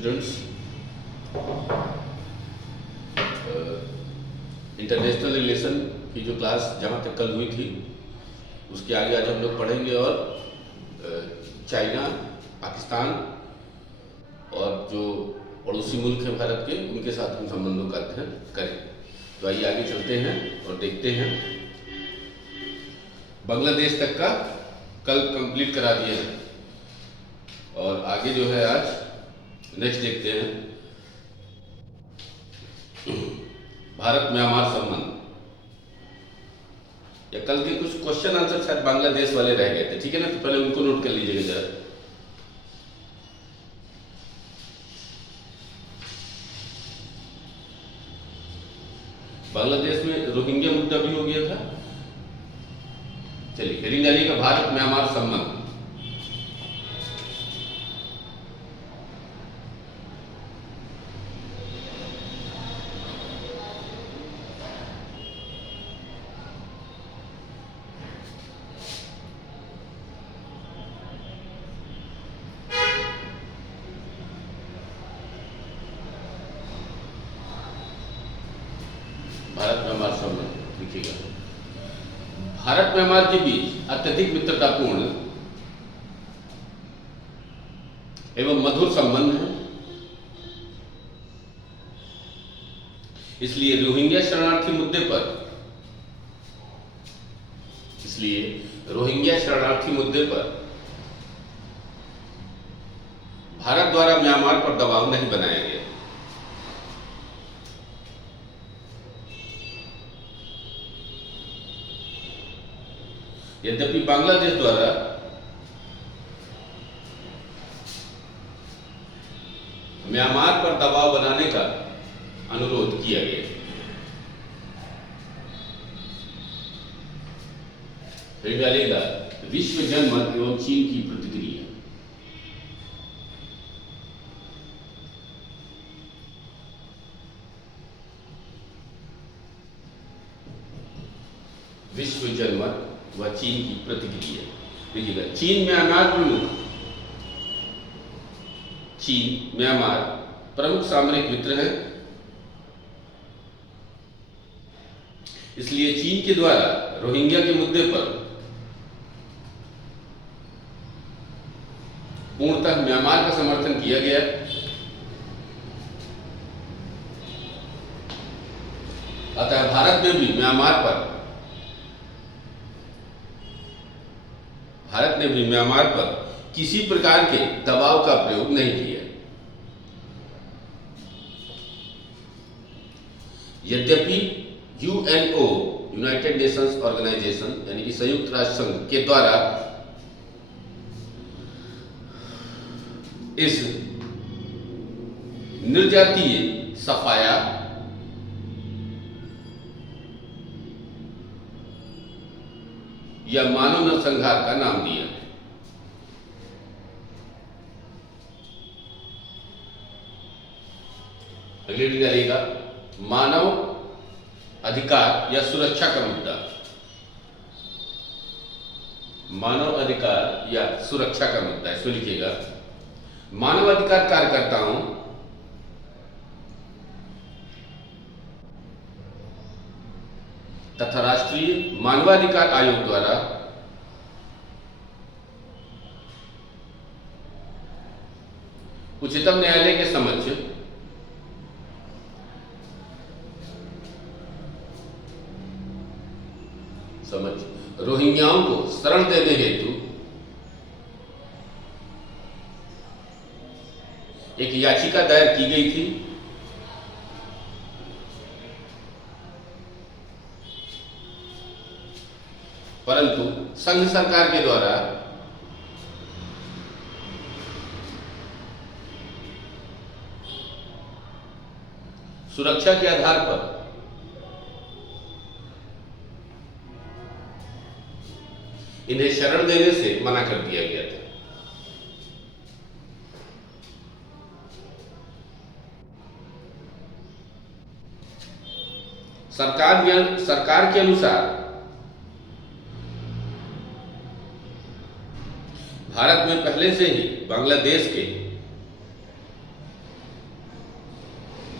Students, international relation की जो class जहाँ तक कल हुई थी उसके आगे आज हम लोग पढ़ेंगे और चाइना, पाकिस्तान और जो पड़ोसी मुल्क हैं भारत के, उनके साथ हम संबंधों का अध्ययन करें। तो आइए आगे चलते हैं और देखते हैं। बांग्लादेश तक का कल कंप्लीट करा दिया है और आगे जो है आज नेक्स्ट देखते हैं। भारत म्यांमार संबंध, या कल के कुछ क्वेश्चन आंसर शायद बांग्लादेश वाले रह गए थे, ठीक है ना, तो पहले उनको नोट कर लीजिएगा जरा। बांग्लादेश में रोहिंग्या मुद्दा भी हो गया था। चलिए हेडिंग डालिएगा, भारत म्यांमार संबंध। भारत म्यांमार संबंध लिखिएगा। भारत म्यांमार के बीच अत्यधिक मित्रतापूर्ण एवं मधुर संबंध है। इसलिए रोहिंग्या शरणार्थी मुद्दे पर भारत द्वारा म्यांमार पर दबाव नहीं बनाया गया। यद्यपि बांग्लादेश द्वारा म्यांमार पर दबाव बनाने का अनुरोध किया गया। डालेगा विश्व जनमत एवं चीन की प्रतिक्रिया। विश्व जनमत व चीन की प्रतिक्रिया देखिएगा। चीन म्यांमार प्रमुख, चीन म्यांमार प्रमुख सामरिक मित्र हैं। इसलिए चीन के द्वारा रोहिंग्या के मुद्दे पर पूर्णतः म्यांमार का समर्थन किया गया। अतः भारत ने भी म्यांमार पर किसी प्रकार के दबाव का प्रयोग नहीं किया। यद्यपि यूएनओ, यूनाइटेड नेशंस ऑर्गेनाइजेशन यानी कि संयुक्त राष्ट्र संघ के द्वारा इस निर्जातीय सफाया या मानव नरसंहार का नाम दिया। अगले डालेगा मानव अधिकार या सुरक्षा का मुद्दा। मानव अधिकार या सुरक्षा का मुद्दा, इसको लिखिएगा। मानव अधिकार कार्यकर्ताओं तथा राष्ट्रीय मानवाधिकार आयोग द्वारा उच्चतम न्यायालय के समक्ष रोहिंग्याओं को शरण देने हेतु एक याचिका दायर की गई थी। परंतु संघ सरकार के द्वारा सुरक्षा के आधार पर इन्हें शरण देने से मना कर दिया गया था। सरकार के अनुसार भारत में पहले से ही बांग्लादेश के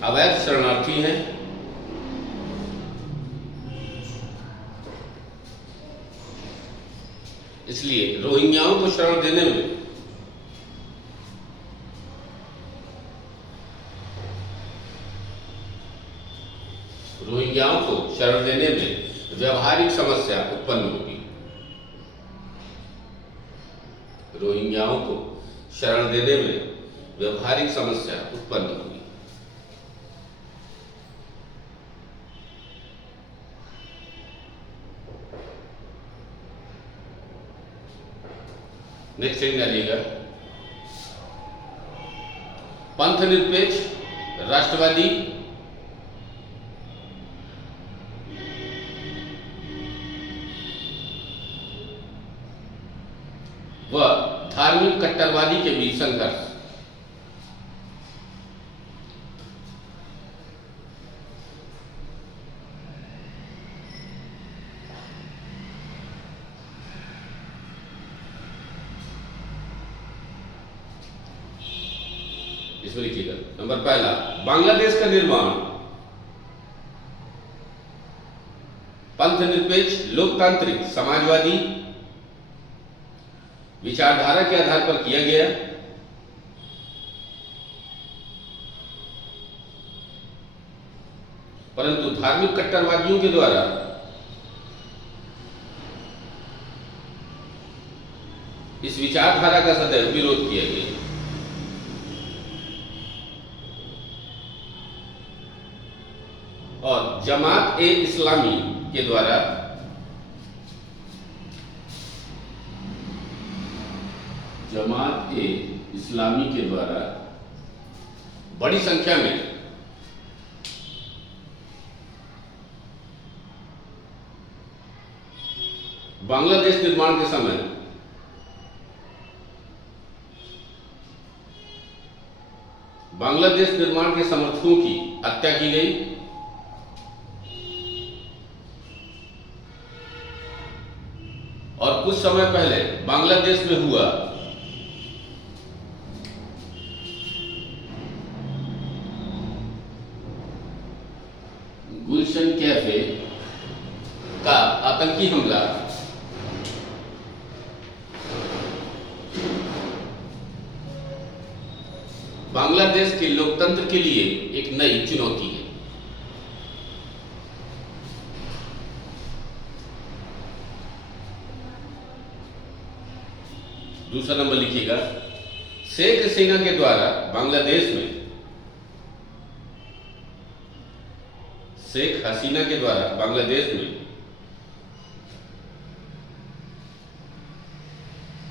अवैध शरणार्थी हैं। इसलिए रोहिंग्याओं को शरण देने में व्यावहारिक समस्या उत्पन्न होगी। रोहिंग्याओं को शरण देने में व्यावहारिक समस्या उत्पन्न होगी। नेक्स्ट हेडिंग डालिएगा, पंथ निरपेक्ष राष्ट्रवादी व धार्मिक कट्टरवादी के बीच संघर्ष। इसमें लिखिएगा, नंबर पहला, बांग्लादेश का निर्माण पंथ निरपेक्ष लोकतांत्रिक समाजवादी विचारधारा के आधार पर किया गया। परंतु धार्मिक कट्टरवादियों के द्वारा इस विचारधारा का सदैव विरोध किया गया। और जमात ए इस्लामी के द्वारा बड़ी संख्या में बांग्लादेश निर्माण के समय बांग्लादेश निर्माण के समर्थकों की हत्या की गई। और कुछ समय पहले बांग्लादेश में हुआ गुलशन कैफे का आतंकी हमला बांग्लादेश के लोकतंत्र के लिए एक नई चुनौती है। दूसरा नंबर लिखिएगा, शेख हसीना के द्वारा बांग्लादेश में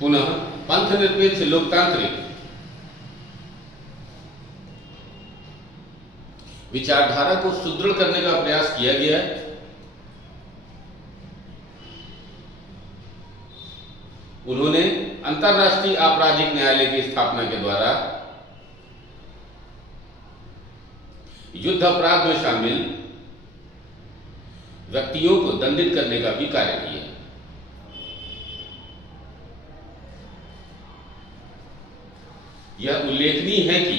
पुनः पंथ निरपेक्ष लोकतांत्रिक विचारधारा को सुदृढ़ करने का प्रयास किया गया है। उन्होंने अंतर्राष्ट्रीय आपराधिक न्यायालय की स्थापना के द्वारा युद्ध अपराध में शामिल व्यक्तियों को दंडित करने का भी कार्य किया। यह उल्लेखनीय है कि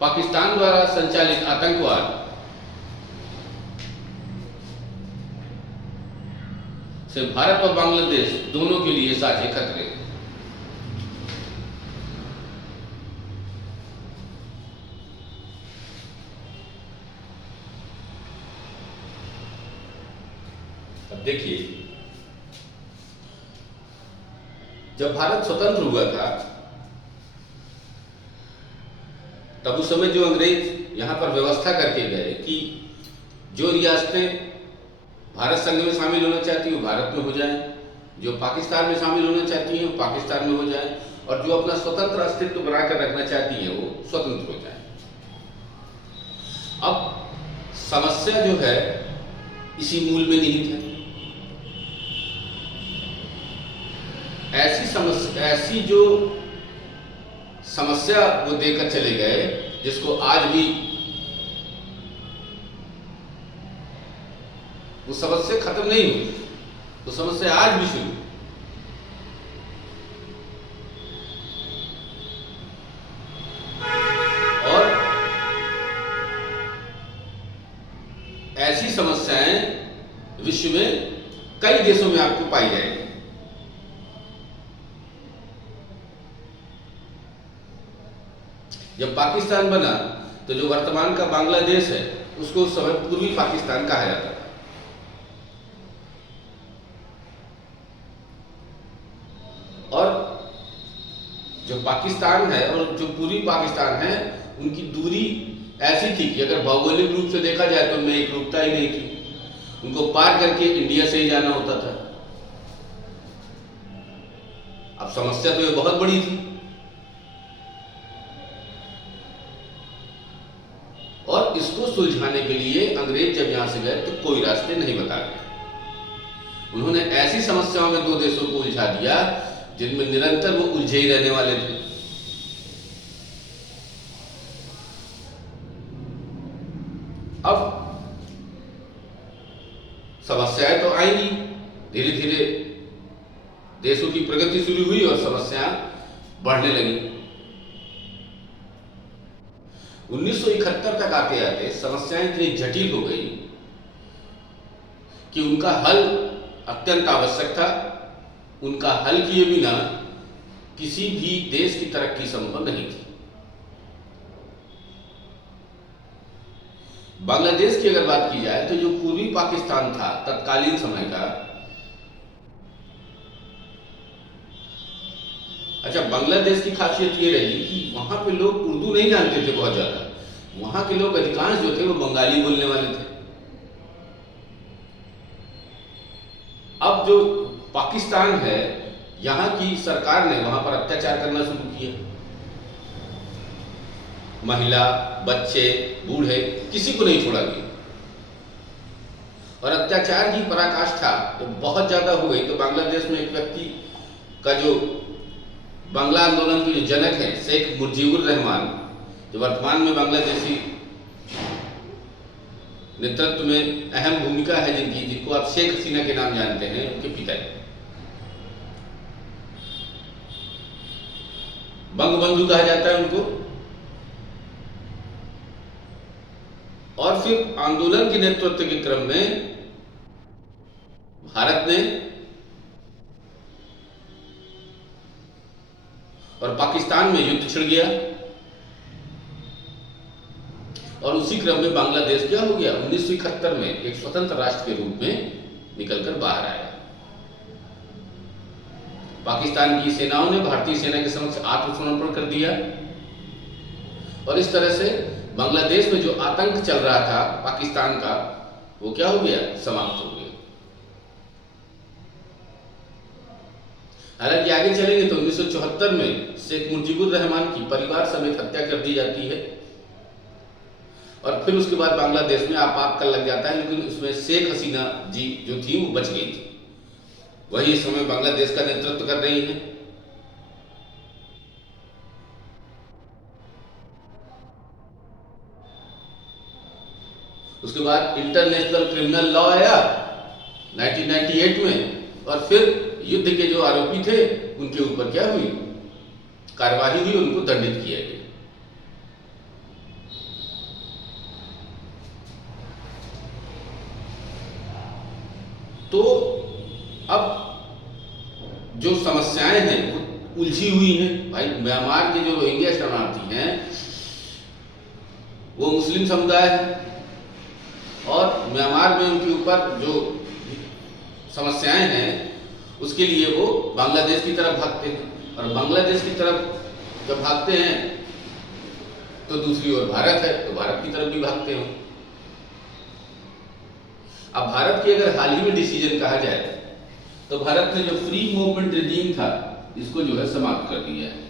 पाकिस्तान द्वारा संचालित आतंकवाद से भारत और बांग्लादेश दोनों के लिए साझे खतरे। अब देखिए, जब भारत स्वतंत्र हुआ था तब उस समय जो अंग्रेज यहां पर व्यवस्था करके गए कि जो रियासतें भारत संघ में शामिल होना चाहती है वो भारत में हो जाए, जो पाकिस्तान में शामिल होना चाहती हैं वो पाकिस्तान में हो जाए, और जो अपना स्वतंत्र अस्तित्व बनाकर रखना चाहती हैं वो स्वतंत्र हो जाए। अब समस्या जो है इसी मूल में निहित है। ऐसी जो समस्या वो देकर चले गए जिसको आज भी वो समस्या खत्म नहीं हुई, वो समस्या आज भी शुरू। ऐसी समस्याएं विश्व में कई देशों में आपको पाई जाएंगी। जब पाकिस्तान बना तो जो वर्तमान का बांग्लादेश है उसको उस समय पूर्वी पाकिस्तान कहा जाता था। और जो पाकिस्तान है और जो पूर्वी पाकिस्तान है उनकी दूरी ऐसी थी कि अगर भौगोलिक रूप से देखा जाए तो उनमें एक रूपता ही नहीं थी। उनको पार करके इंडिया से ही जाना होता था। अब समस्या तो ये बहुत बड़ी थी और इसको सुलझाने के लिए अंग्रेज जब यहां से गए तो कोई रास्ते नहीं बता गए। उन्होंने ऐसी समस्याओं में दो देशों को उलझा दिया जिनमें निरंतर वो उलझे ही रहने वाले थे। अब समस्याएं तो आएंगी, धीरे धीरे देशों की प्रगति शुरू हुई और समस्याएं बढ़ने लगी। 1971 तक आते आते समस्याएं इतनी जटिल हो गई कि उनका हल अत्यंत आवश्यक था। उनका हल किए बिना किसी भी देश की तरक्की संभव नहीं थी। बांग्लादेश की अगर बात की जाए तो जो पूर्वी पाकिस्तान था तत्कालीन समय का, अच्छा, बांग्लादेश की खासियत ये रही कि वहां पे लोग उर्दू नहीं जानते थे बहुत ज्यादा। वहां के लोग अधिकांश जो थे वो बंगाली बोलने वाले थे। अब जो पाकिस्तान है, यहां की सरकार ने वहां पर अत्याचार करना शुरू किया। महिला, बच्चे, बूढ़े, किसी को नहीं छोड़ा गया और अत्याचार की पराकाष्ठा बहुत ज्यादा हो गई। तो बांग्लादेश में एक व्यक्ति का जो बांग्ला आंदोलन के जो जनक हैं, शेख मुजीबुर रहमान, जो वर्तमान में बांग्लादेशी नेतृत्व में अहम भूमिका है जिनकी, जिनको आप शेख हसीना के नाम जानते हैं, उनके पिता बंगबंधु कहा जाता है उनको। और फिर आंदोलन के नेतृत्व के क्रम में भारत ने और पाकिस्तान में युद्ध छिड़ गया और उसी क्रम में बांग्लादेश क्या हो गया, 1971 में एक स्वतंत्र राष्ट्र के रूप में निकलकर बाहर आया। पाकिस्तान की सेनाओं ने भारतीय सेना के समक्ष आत्मसमर्पण कर दिया और इस तरह से बांग्लादेश में जो आतंक चल रहा था पाकिस्तान का, वो क्या हो गया, समाप्त हो गया। हालांकि आगे चलेंगे तो 1974 में शेख मुजीबुर रहमान की परिवार समेत हत्या कर दी जाती है और फिर उसके बाद बांग्लादेश में आपातकाल लग जाता है। लेकिन उसमें शेख हसीना जी जो थी वो बच गई थी। वही इस समय बांग्लादेश का नेतृत्व कर रही हैं। उसके बाद इंटरनेशनल क्रिमिनल लॉ आया 1998 में और फिर युद्ध के जो आरोपी थे उनके ऊपर क्या हुई, कार्रवाई हुई, उनको दंडित किया गया। तो अब जो समस्याएं हैं वो उलझी हुई हैं। भाई, म्यांमार के जो रोहिंग्या शरणार्थी हैं वो मुस्लिम समुदाय है और म्यांमार में उनके ऊपर जो समस्याएं हैं उसके लिए वो बांग्लादेश की तरफ भागते हैं और बांग्लादेश की तरफ जब भागते हैं तो दूसरी ओर भारत है तो भारत की तरफ भी भागते हैं। अब भारत की अगर हाल ही में डिसीजन कहा जाए तो भारत ने जो फ्री मूवमेंट रेजीम था इसको जो है समाप्त कर दिया है।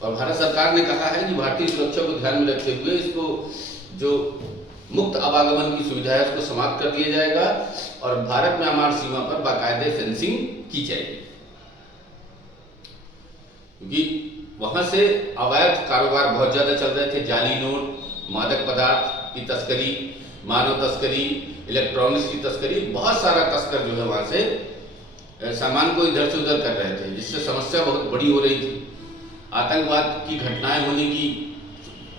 और भारत सरकार ने कहा है कि भारतीय सुरक्षा को ध्यान में रखते हुए इसको जो मुक्त आवागमन की सुविधा है उसको समाप्त कर दिया जाएगा और भारत म्यांमार सीमा पर बाकायदे फेंसिंग की जाएगी, क्योंकि वहां से अवैध कारोबार बहुत ज्यादा चल रहे थे। जाली नोट, मादक पदार्थ की तस्करी, मानव तस्करी, इलेक्ट्रॉनिक्स की तस्करी, बहुत सारा तस्कर जो है वहां से सामान को इधर से उधर कर रहे थे, जिससे समस्या बहुत बड़ी हो रही थी। आतंकवाद की घटनाएं होने की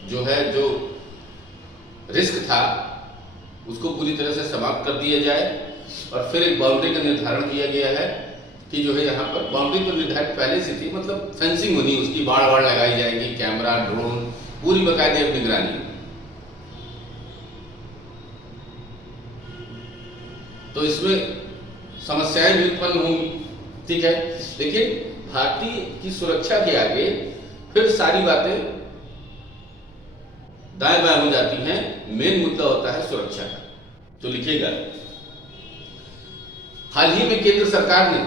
जो रिस्क था उसको पूरी तरह से समाप्त कर दिया जाए, और फिर एक बाउंड्री का निर्धारण किया गया है कि जो है यहाँ पर बाउंड्री तो निर्धारित पहले से थी, मतलब फेंसिंग होनी, उसकी बाड़ लगाई जाएगी, कैमरा, ड्रोन, पूरी बाकायदे निगरानी। तो इसमें समस्याएं भी उत्पन्न होंगी, ठीक है, लेकिन भारतीय की सुरक्षा के आगे फिर सारी बातें दाएं बाएं हो जाती हैं। मेन मुद्दा होता है सुरक्षा का। तो लिखिएगा, हाल ही में केंद्र सरकार ने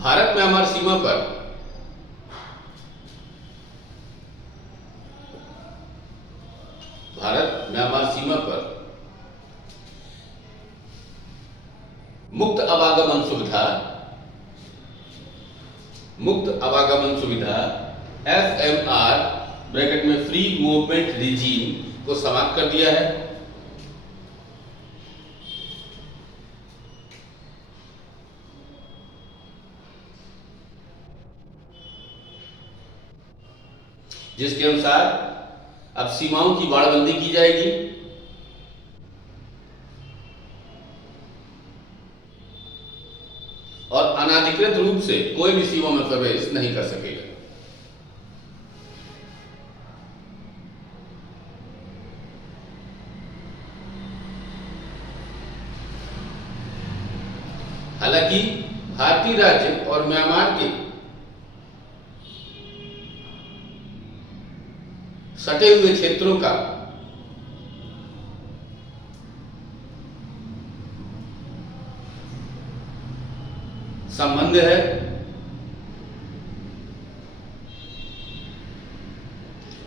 भारत म्यांमार सीमा पर मुक्त आवागमन सुविधा FMR ब्रैकेट में फ्री मूवमेंट रिजीम को समाप्त कर दिया है। जिसके अनुसार अब सीमाओं की बाड़बंदी की जाएगी, और अनाधिकृत रूप से कोई भी सीमा में प्रवेश नहीं कर सकेगा। हालांकि भारतीय राज्य और म्यांमार के सटे हुए क्षेत्रों का संबंध है,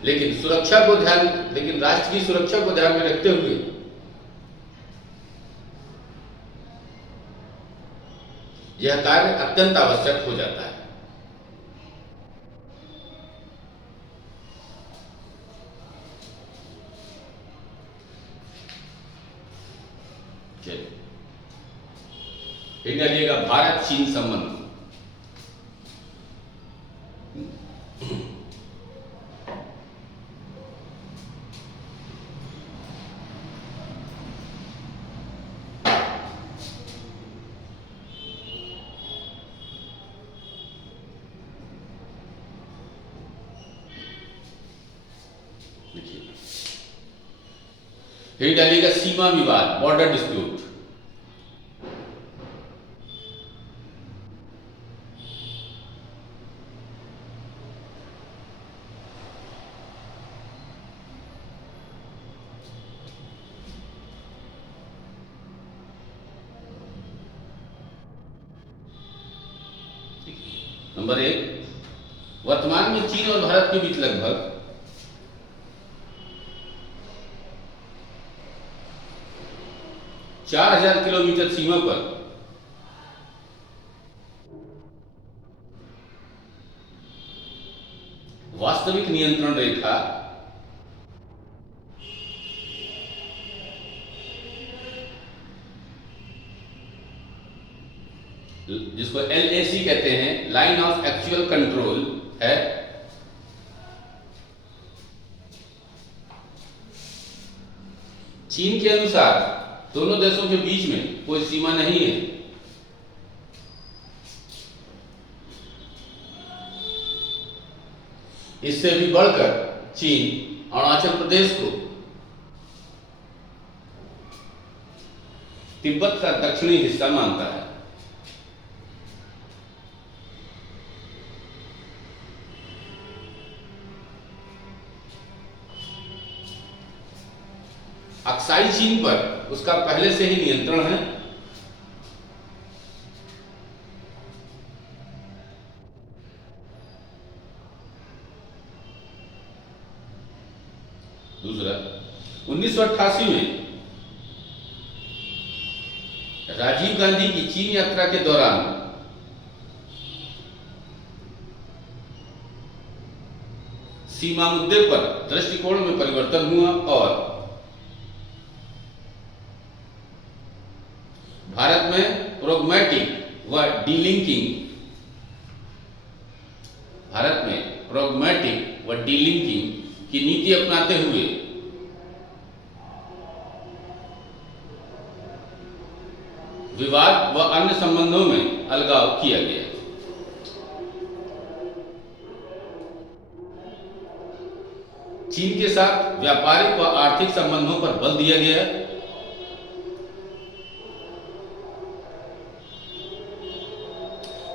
लेकिन राष्ट्र की सुरक्षा को ध्यान में रखते हुए यह कार्य अत्यंत आवश्यक हो जाता है। एक डालिएगा भारत चीन संबंध। डालिएगा सीमा विवाद, बॉर्डर डिस्प्यूट। नंबर 1, वर्तमान में चीन और भारत के बीच लगभग 4000 किलोमीटर सीमा पर वास्तविक नियंत्रण रेखा जिसको LAC कहते हैं, लाइन ऑफ एक्चुअल कंट्रोल है। चीन के अनुसार दोनों देशों के बीच में कोई सीमा नहीं है। इससे भी बढ़कर चीन अरुणाचल प्रदेश को तिब्बत का दक्षिणी हिस्सा मानता है। अक्साई चीन पर उसका पहले से ही नियंत्रण है। दूसरा, 1988 में राजीव गांधी की चीन यात्रा के दौरान सीमा मुद्दे पर दृष्टिकोण में परिवर्तन हुआ और भारत में प्रोग्मेटिक व डीलिंकिंग की नीति अपनाते हुए विवाद व अन्य संबंधों में अलगाव किया गया। चीन के साथ व्यापारिक व आर्थिक संबंधों पर बल दिया गया।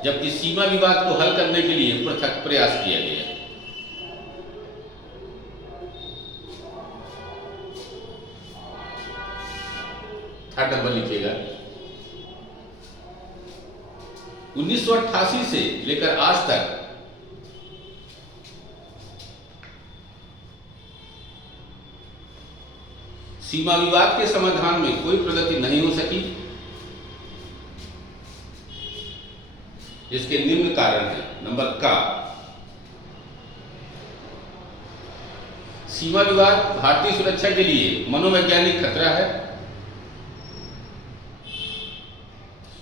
जबकि सीमा विवाद को हल करने के लिए पृथक प्रयास किया गया। थर्ड नंबर लिखिएगा। 1988 से लेकर आज तक सीमा विवाद के समाधान में कोई प्रगति नहीं हो सकी, जिसके निम्न कारण है। नंबर का, सीमा विवाद भारतीय सुरक्षा के लिए मनोवैज्ञानिक खतरा है,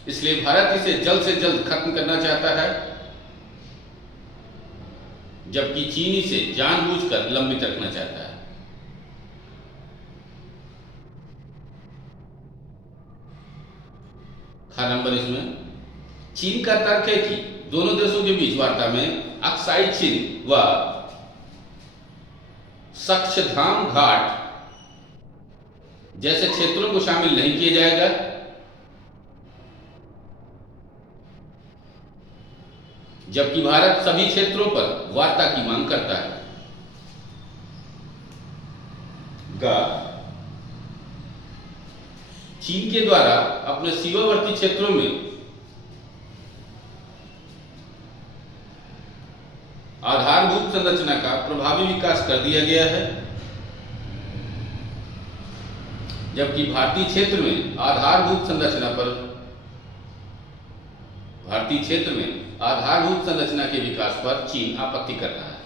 इसलिए भारत इसे जल्द से जल्द खत्म करना चाहता है, जबकि चीन इसे जानबूझकर लंबित रखना चाहता है। खा नंबर इसमें, चीन का तर्क है कि दोनों देशों के बीच वार्ता में अक्साई चीन व सक्छधाम घाट जैसे क्षेत्रों को शामिल नहीं किया जाएगा, जबकि भारत सभी क्षेत्रों पर वार्ता की मांग करता है। गा, चीन के द्वारा अपने सीमावर्ती क्षेत्रों में आधारभूत संरचना का प्रभावी विकास कर दिया गया है, जबकि भारतीय क्षेत्र में आधारभूत संरचना के विकास पर चीन आपत्ति कर रहा है।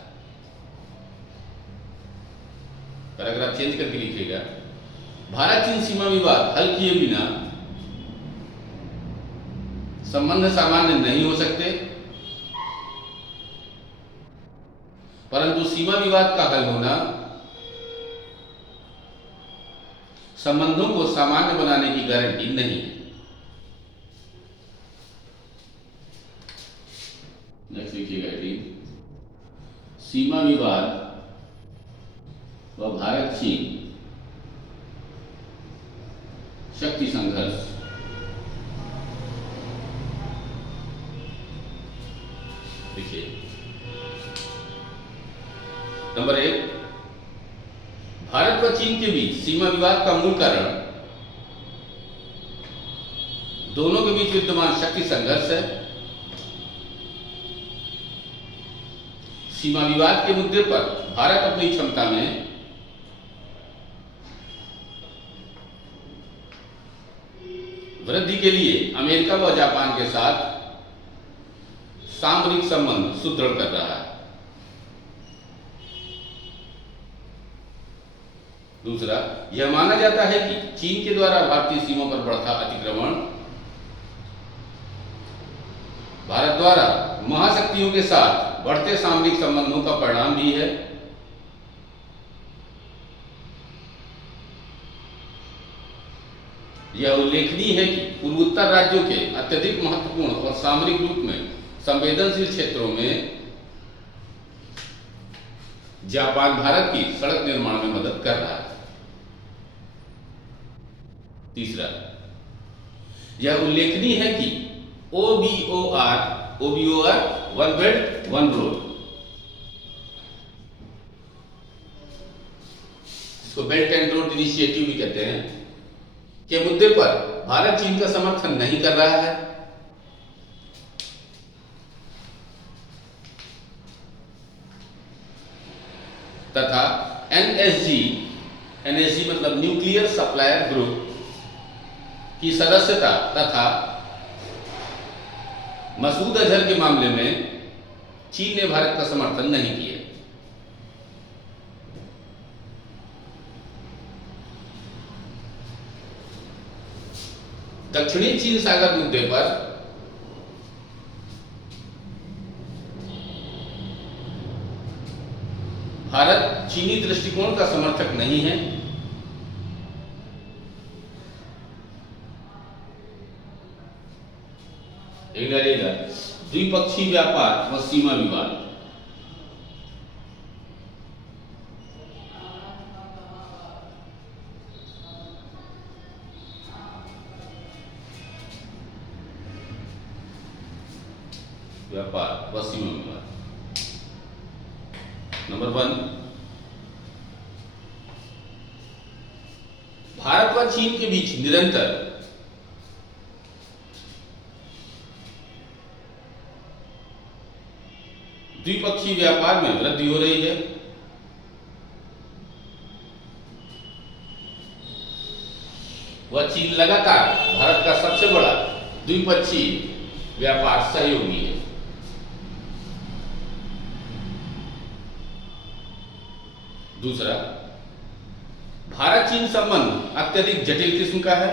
पैराग्राफ चेंज करके लिखिएगा। भारत चीन सीमा विवाद हल किए बिना संबंध सामान्य नहीं हो सकते, परंतु सीमा विवाद का हल होना संबंधों को सामान्य बनाने की गारंटी नहीं है। नेक्स्ट लिखिएगा। सीमा विवाद व भारत चीन शक्ति संघर्ष। देखिए, नंबर 1, भारत व चीन के बीच सीमा विवाद का मूल कारण दोनों के बीच विद्यमान शक्ति संघर्ष है। सीमा विवाद के मुद्दे पर भारत अपनी क्षमता में वृद्धि के लिए अमेरिका व जापान के साथ सामरिक संबंध सुदृढ़ कर रहा है। दूसरा, यह माना जाता है कि चीन के द्वारा भारतीय सीमा पर बढ़ता अतिक्रमण भारत द्वारा महाशक्तियों के साथ बढ़ते सामरिक संबंधों का परिणाम भी है। यह उल्लेखनीय है कि पूर्वोत्तर राज्यों के अत्यधिक महत्वपूर्ण और सामरिक रूप में संवेदनशील क्षेत्रों में जापान भारत की सड़क निर्माण में मदद कर रहा है। तीसरा, यह उल्लेखनीय है कि OBOR one belt one road, इसको बेल्ट एंड रोड इनिशिएटिव भी कहते हैं, के मुद्दे पर भारत चीन का समर्थन नहीं कर रहा है। तथा NSG मतलब न्यूक्लियर सप्लायर ग्रुप की सदस्यता तथा मसूद अजहर के मामले में चीन ने भारत का समर्थन नहीं किया। दक्षिणी चीन सागर मुद्दे पर भारत चीनी दृष्टिकोण का समर्थक नहीं है। एक डालिएगा द्विपक्षीय व्यापार व सीमा विवाद। व्यापार व सीमा विवाद। नंबर 1, भारत व चीन के बीच निरंतर द्विपक्षीय व्यापार में वृद्धि हो रही है। वह चीन लगातार भारत का सबसे बड़ा द्विपक्षीय व्यापार सहयोगी है। दूसरा, भारत चीन संबंध अत्यधिक जटिल किस्म का है।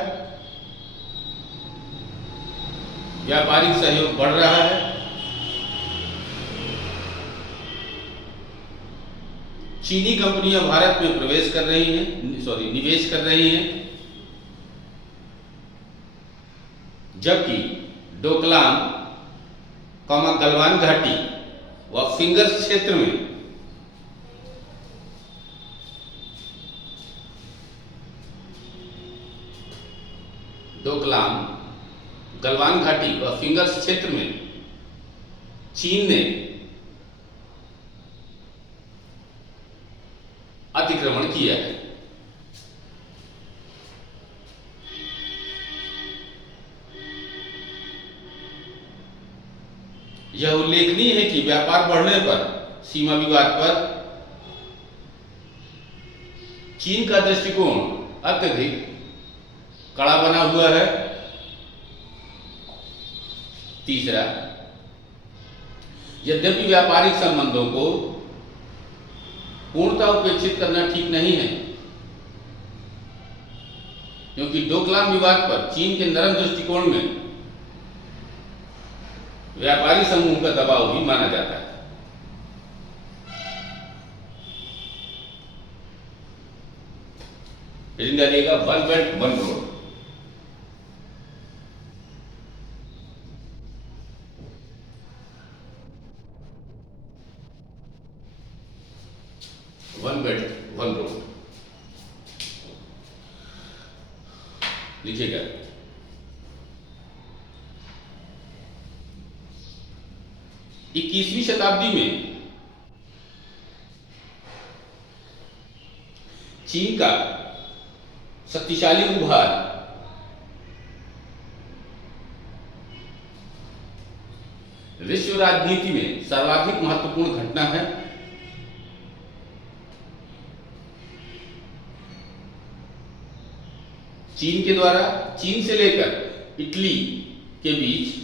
व्यापारिक सहयोग बढ़ रहा है। चीनी कंपनियां भारत में निवेश कर रही हैं, जबकि डोकलाम, गलवान घाटी व फिंगर्स क्षेत्र में गलवान घाटी व फिंगर्स क्षेत्र में चीन ने अतिक्रमण किया है। यह उल्लेखनीय है कि व्यापार बढ़ने पर सीमा विवाद पर चीन का दृष्टिकोण अत्यधिक कड़ा बना हुआ है। तीसरा, यद्यपि व्यापारिक संबंधों को पूर्णतः उपेक्षित करना ठीक नहीं है, क्योंकि डोकलाम विवाद पर चीन के नरम दृष्टिकोण में व्यापारी समूह का दबाव भी माना जाता है। डालिएगा one belt one road. One belt one road लिखिएगा। 21वीं शताब्दी में चीन का शक्तिशाली उभार विश्व राजनीति में सर्वाधिक महत्वपूर्ण घटना है। चीन के द्वारा चीन से लेकर इटली के बीच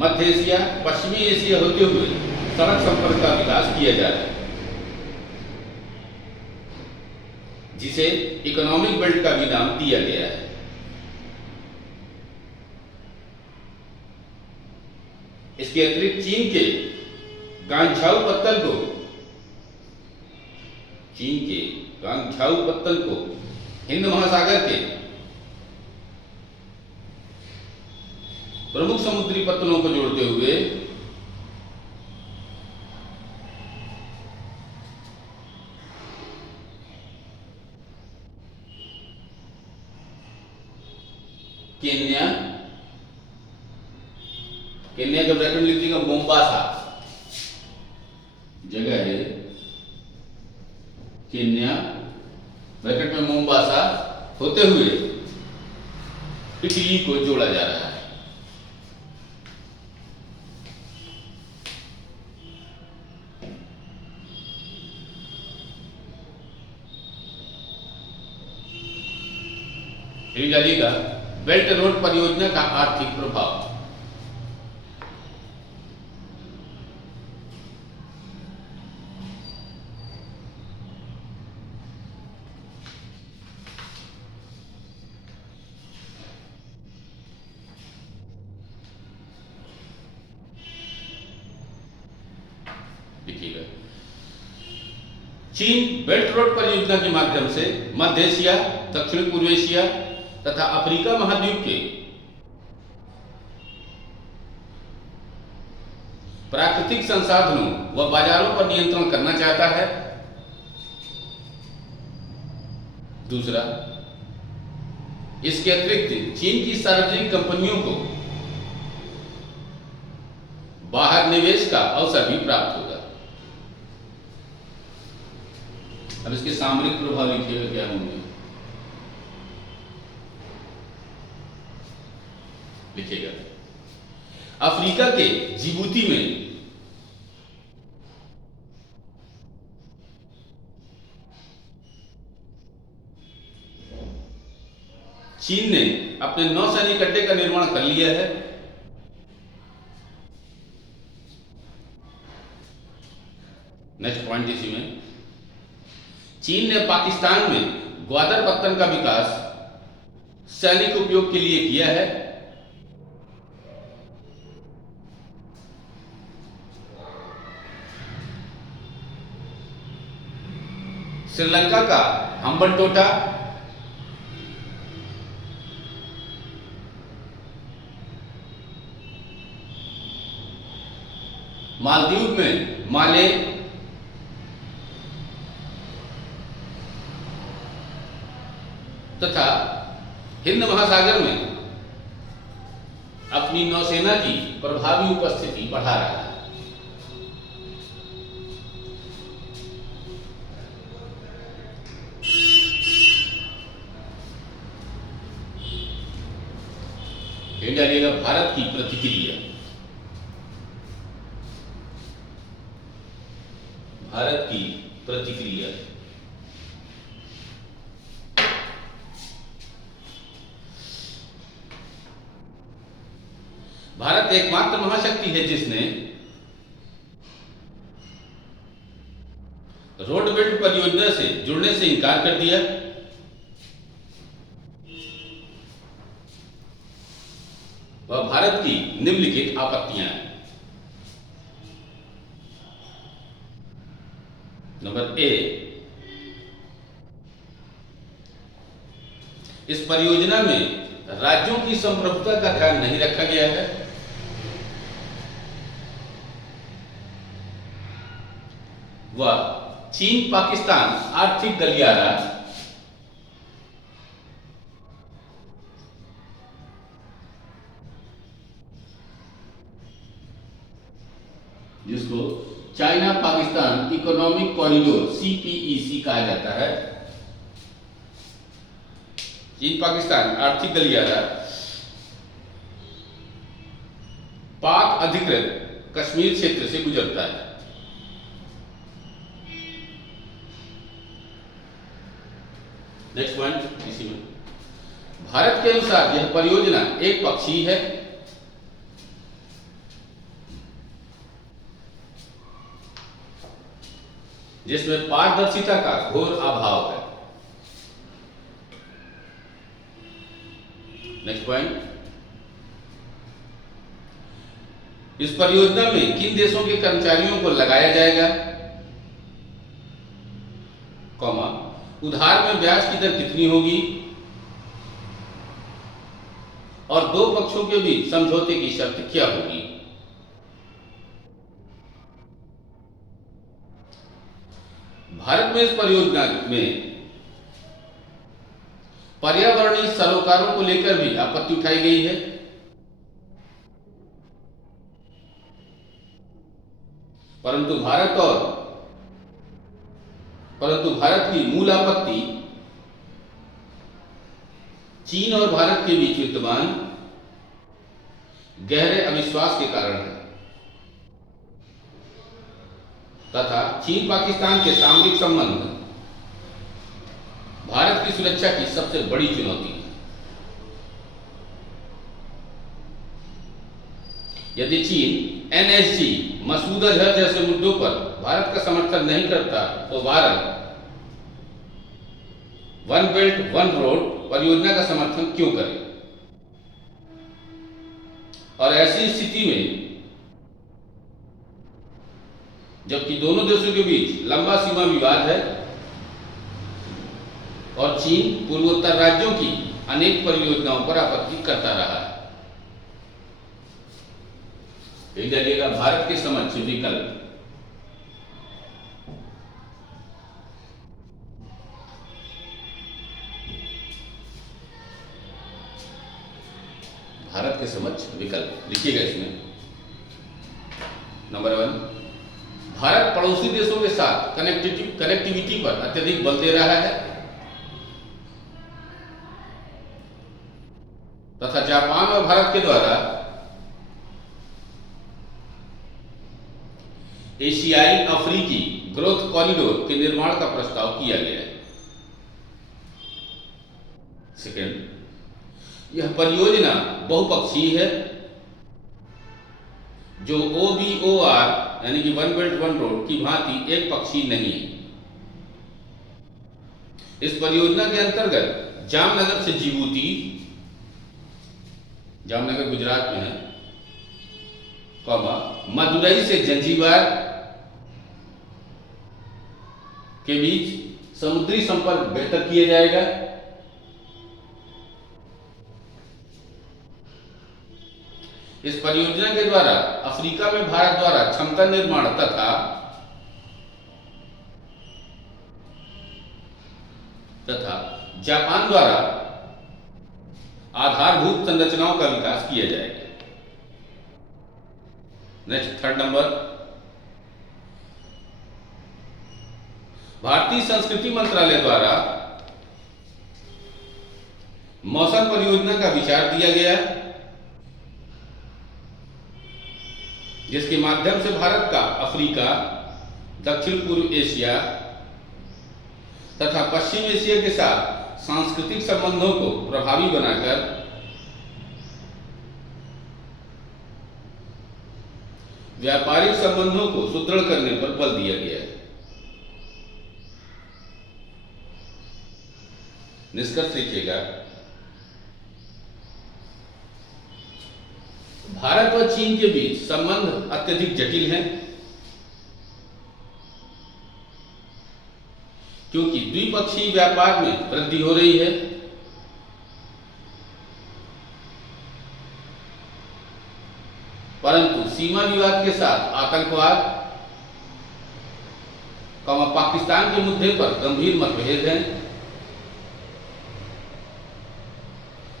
मध्य एशिया, पश्चिमी एशिया होते हुए सड़क संपर्क का विकास किया जा रहा है, जिसे इकोनॉमिक बेल्ट का भी नाम दिया गया है। इसके अतिरिक्त चीन के गांगझाऊ पत्तन को हिंद महासागर के प्रमुख समुद्री पत्तनों को जोड़ते हुए केन्या का ब्रैकेट लिख दीजिएगा, मोम्बासा जगह है केन्या, ब्रैकेट में मोम्बासा होते हुए इटली को जोड़ा जा रहा है। डालिएगा बेल्ट रोड परियोजना का आर्थिक प्रभाव। चीन बेल्ट रोड परियोजना के माध्यम से मध्य एशिया, दक्षिण पूर्व एशिया तथा अफ्रीका महाद्वीप के प्राकृतिक संसाधनों व बाजारों पर नियंत्रण करना चाहता है। दूसरा, इसके अतिरिक्त चीन की सार्वजनिक कंपनियों को बाहर निवेश का अवसर भी प्राप्त होगा। अब इसके सामरिक प्रभाव लिखिएगा क्या होंगे। लिखिएगा, अफ्रीका के जिबूती में चीन ने अपने नौसैनिक अड्डे का निर्माण कर लिया है। नेक्स्ट पॉइंट इसी में, चीन ने पाकिस्तान में ग्वादर पत्तन का विकास सैनिक उपयोग के लिए किया है। श्रीलंका का हम्बनटोटा, मालदीव में माले, तथा हिंद महासागर में अपनी नौसेना की प्रभावी उपस्थिति बढ़ा रहा है। डालिएगा भारत की प्रतिक्रिया। भारत की प्रतिक्रिया, भारत एकमात्र महाशक्ति है जिसने रोड बेल्ट परियोजना से जुड़ने से इनकार कर दिया। वह भारत की निम्नलिखित आपत्तियां हैं। नंबर ए, इस परियोजना में राज्यों की संप्रभुता का ध्यान नहीं रखा गया है। वह चीन पाकिस्तान आर्थिक गलियारा जिसको China Pakistan economic corridor CPEC कहा जाता है, चीन पाकिस्तान आर्थिक गलियारा पाक अधिकृत कश्मीर क्षेत्र से गुजरता है। नेक्स्ट पॉइंट इसी में, भारत के अनुसार यह परियोजना एक पक्षीय है। जिसमें पारदर्शिता का घोर अभाव है। नेक्स्ट पॉइंट, इस परियोजना में किन देशों के कर्मचारियों को लगाया जाएगा, कॉमा, उधार में ब्याज की दर कितनी होगी और दो पक्षों के बीच समझौते की शर्त क्या होगी। भारत में इस परियोजना में पर्यावरणीय सरोकारों को लेकर भी आपत्ति उठाई गई है। परंतु भारत की मूल आपत्ति चीन और भारत के बीच विद्यमान गहरे अविश्वास के कारण है तथा चीन पाकिस्तान के सामरिक संबंध भारत की सुरक्षा की सबसे बड़ी चुनौती है। यदि चीन NSG, मसूद अजहर जैसे मुद्दों पर भारत का समर्थन नहीं करता तो Bharat one belt one road परियोजना का समर्थन क्यों करे। और ऐसी स्थिति में जबकि दोनों देशों के बीच लंबा सीमा विवाद है और चीन पूर्वोत्तर राज्यों की अनेक परियोजनाओं पर आपत्ति करता रहा है। जानिएगा भारत के समक्ष विकल्प। भारत के समक्ष विकल्प लिखिएगा इसमें। नंबर 1, भारत पड़ोसी देशों के साथ कनेक्टिविटी पर अत्यधिक बल दे रहा है तथा जापान और भारत के द्वारा एशियाई अफ्रीकी ग्रोथ कॉरिडोर के निर्माण का प्रस्ताव किया गया है। सेकेंड, यह परियोजना बहुपक्षीय है जो OBOR यानी कि वन बेल्ट वन रोड की भांति एक पक्षीय नहीं है। इस परियोजना के अंतर्गत जामनगर से जिबूती, जामनगर गुजरात में है, मदुरई से जंजीबार के बीच समुद्री संपर्क बेहतर किया जाएगा। इस परियोजना के द्वारा अफ्रीका में भारत द्वारा क्षमता निर्माण तथा जापान द्वारा आधारभूत संरचनाओं का विकास किया जाएगा। नेक्स्ट, थर्ड नंबर, भारतीय संस्कृति मंत्रालय द्वारा मौसम परियोजना का विचार दिया गया जिसके माध्यम से भारत का अफ्रीका, दक्षिण पूर्व एशिया तथा पश्चिम एशिया के साथ सांस्कृतिक संबंधों को प्रभावी बनाकर व्यापारिक संबंधों को सुदृढ़ करने पर बल दिया गया है। निष्कर्ष लिखिएगा। भारत और चीन के बीच संबंध अत्यधिक जटिल हैं क्योंकि द्विपक्षीय व्यापार में वृद्धि हो रही है, परंतु सीमा विवाद के साथ आतंकवाद, पाकिस्तान के मुद्दे पर गंभीर मतभेद हैं।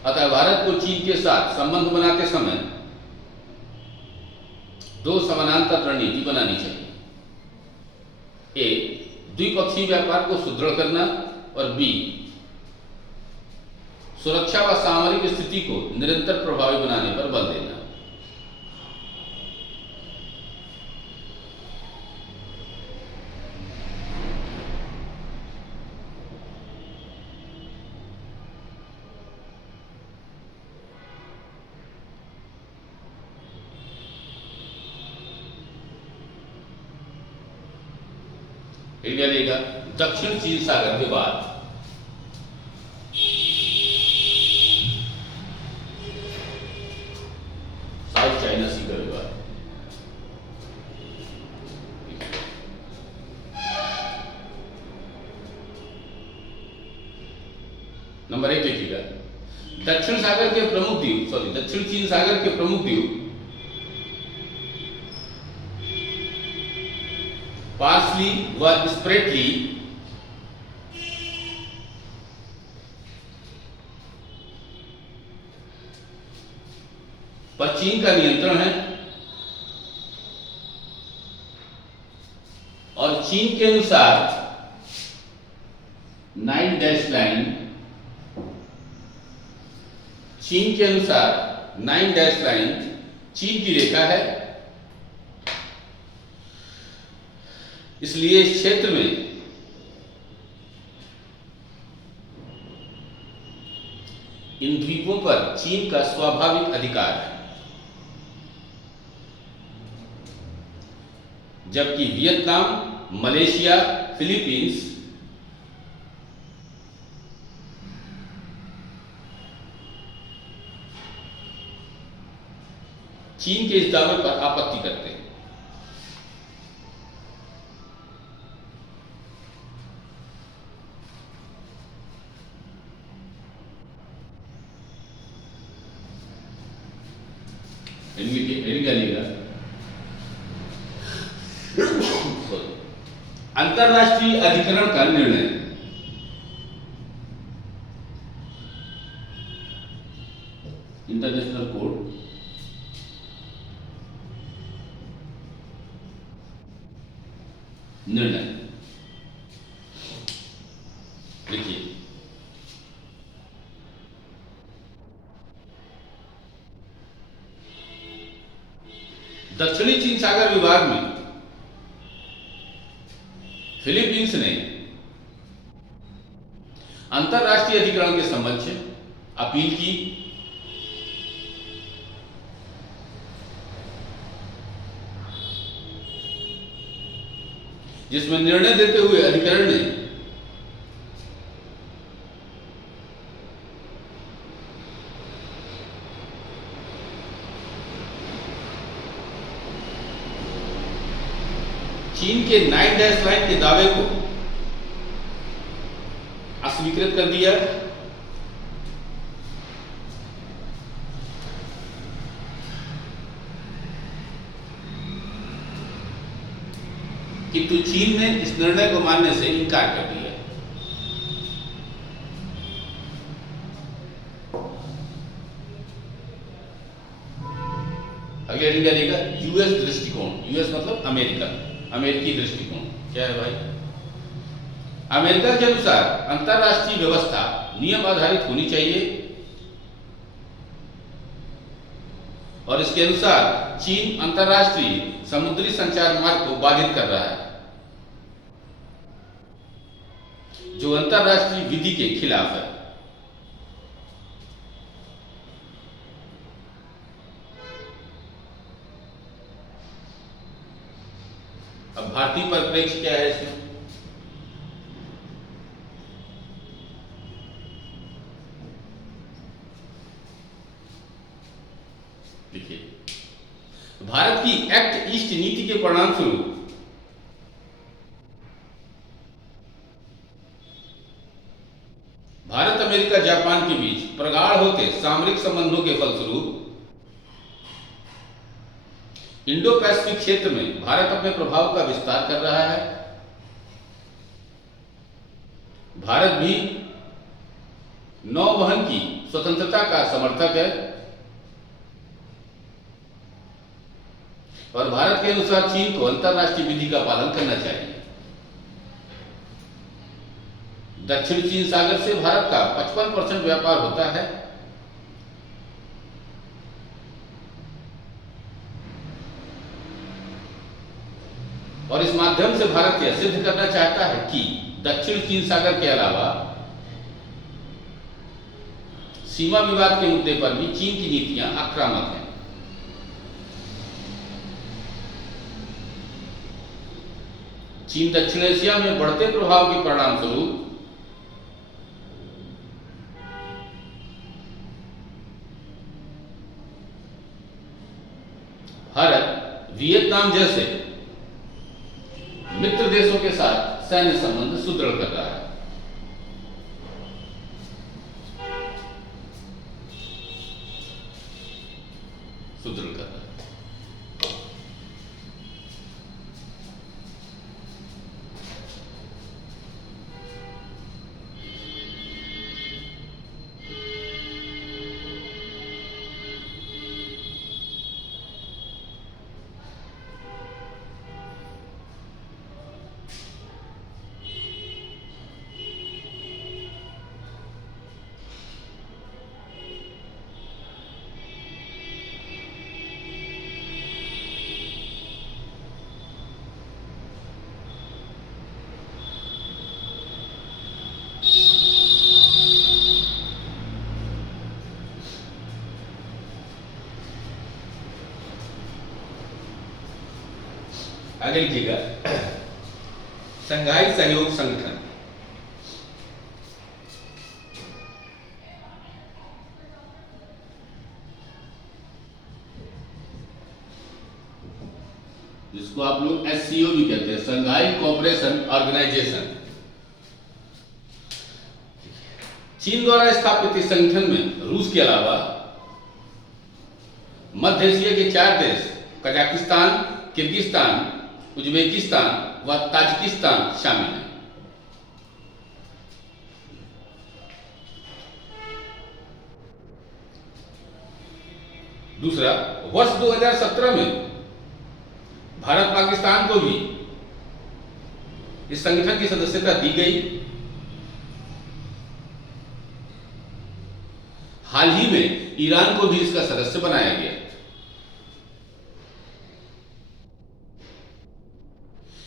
अतः भारत को चीन के साथ संबंध बनाते समय दो समानांतर रणनीति बनानी चाहिए। ए, द्विपक्षीय व्यापार को सुदृढ़ करना और बी, सुरक्षा व सामरिक स्थिति को निरंतर प्रभावी बनाने पर बल देना। इंडिया लेगा दक्षिण चीन सागर विवाद। साउथ चाइना सी का विवाद। नंबर 1 लिखिएगा। दक्षिण चीन सागर के प्रमुख द्वीप पार्सली व स्प्रेटली पर चीन का नियंत्रण है और चीन के अनुसार 9 डैश लाइन चीन की रेखा है। इसलिए इस क्षेत्र में इन द्वीपों पर चीन का स्वाभाविक अधिकार है, जबकि वियतनाम, मलेशिया, फिलीपींस चीन के इस दावे पर आपत्ति करते हैं। डालिएगा। अंतरराष्ट्रीय अधिकरण का निर्णय, इंटरनेशनल कोर्ट निर्णय। देखिए, दक्षिणी चीन सागर विवाद में फिलीपींस ने अंतरराष्ट्रीय अधिकरण के समक्ष अपील की, जिसमें निर्णय देते हुए अधिकरण ने चीन के 9 डैश लाइन के दावे को अस्वीकृत कर दिया। किंतु चीन ने इस निर्णय को मानने से इनकार कर दिया। अगले हेडिंग रहेगा यूएस दृष्टिकोण। यूएस मतलब अमेरिका, अमेरिकी दृष्टिकोण क्या है भाई? अमेरिका के अनुसार अंतरराष्ट्रीय व्यवस्था नियम आधारित होनी चाहिए और इसके अनुसार चीन अंतरराष्ट्रीय समुद्री संचार मार्ग को बाधित कर रहा है, जो अंतरराष्ट्रीय विधि के खिलाफ है। अब भारतीय परिप्रेक्ष्य क्या है इसमें? देखिए, भारत की एक्ट ईस्ट नीति के परिणाम स्वरूप भारत, अमेरिका, जापान के बीच प्रगाढ़ होते सामरिक संबंधों के फलस्वरूप इंडो पैसिफिक क्षेत्र में भारत अपने प्रभाव का विस्तार कर रहा है। भारत भी नौवहन की स्वतंत्रता का समर्थक है और भारत के अनुसार चीन को अंतरराष्ट्रीय विधि का पालन करना चाहिए। दक्षिण चीन सागर से भारत का 55% व्यापार होता है। और इस माध्यम से भारत यह सिद्ध करना चाहता है कि दक्षिण चीन सागर के अलावा सीमा विवाद के मुद्दे पर भी चीन की नीतियां आक्रामक हैं। चीन दक्षिण एशिया में बढ़ते प्रभाव के परिणाम स्वरूप भारत वियतनाम जैसे मित्र देशों के साथ सैन्य संबंध सुदृढ़ कर रहा है। सुदृढ़ कर रहा है। आगे लिखिएगा, शंघाई सहयोग संगठन। जिसको आप लोग SCO भी कहते हैं, शंघाई कोऑपरेशन ऑर्गेनाइजेशन। चीन द्वारा स्थापित इस संगठन में रूस के अलावा मध्य एशिया के 4 देश कजाकिस्तान, किर्गिस्तान, उज्बेकिस्तान व ताजिकिस्तान शामिल हैं। दूसरा, वर्ष 2017 में भारत पाकिस्तान को भी इस संगठन की सदस्यता दी गई। हाल ही में ईरान को भी इसका सदस्य बनाया गया।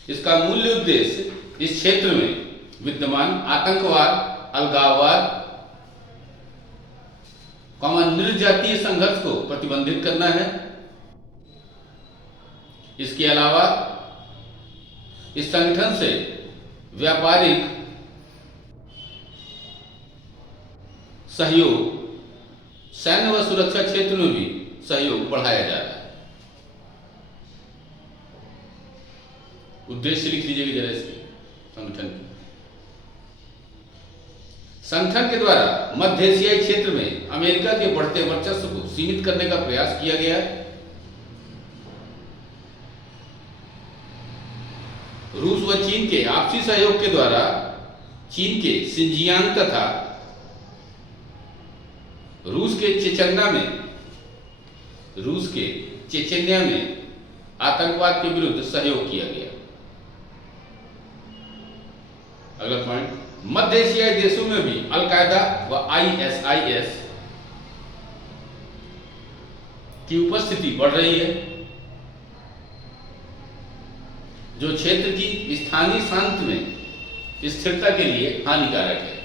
इसका मूल उद्देश्य इस क्षेत्र में विद्यमान आतंकवाद, अलगाववाद, निर्जातीय संघर्ष को प्रतिबंधित करना है। इसके अलावा इस संगठन से व्यापारिक सहयोग, सैन्य व सुरक्षा क्षेत्र में भी सहयोग बढ़ाया जा रहा है। उद्देश्य लिख लीजिएगा जरा इसके संगठन के द्वारा मध्य एशियाई क्षेत्र में अमेरिका के बढ़ते वर्चस्व को सीमित करने का प्रयास किया गया है। रूस व चीन के आपसी सहयोग के द्वारा चीन के सिंजियांग तथा रूस के चेचन्या में आतंकवाद के विरुद्ध सहयोग किया गया। अगला पॉइंट, मध्य एशियाई देशों में भी अल-कायदा व ISIS की उपस्थिति बढ़ रही है, जो क्षेत्र की स्थानीय शांति में स्थिरता के लिए हानिकारक है।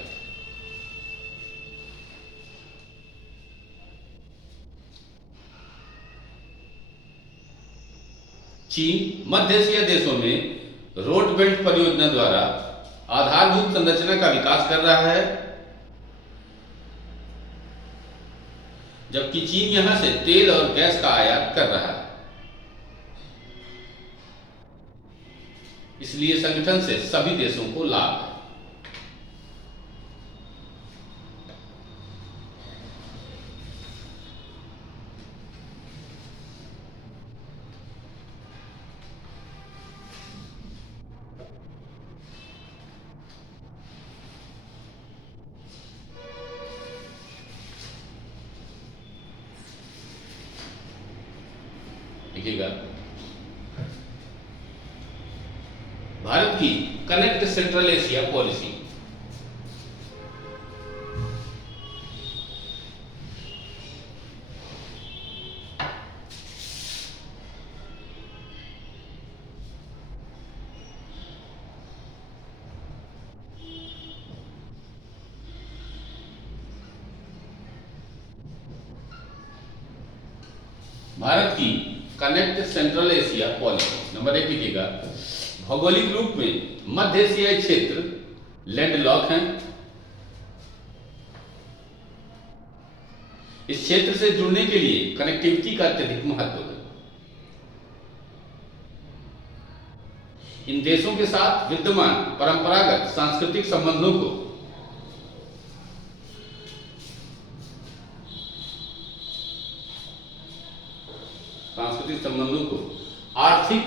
चीन मध्य एशिया देशों में रोड बेल्ट परियोजना द्वारा आधारभूत संरचना का विकास कर रहा है, जबकि चीन यहां से तेल और गैस का आयात कर रहा है। इसलिए संगठन से सभी देशों को लाभ है। देखिएगा, भारत की connect central Asia policy. Bharat की connect central Asia policy number 1 लिखिएगा। भौगोलिक रूप में मध्य एशियाई क्षेत्र लैंडलॉक हैं। इस क्षेत्र से जुड़ने के लिए कनेक्टिविटी का अत्यधिक महत्व है। इन देशों के साथ विद्यमान परंपरागत सांस्कृतिक संबंधों को आर्थिक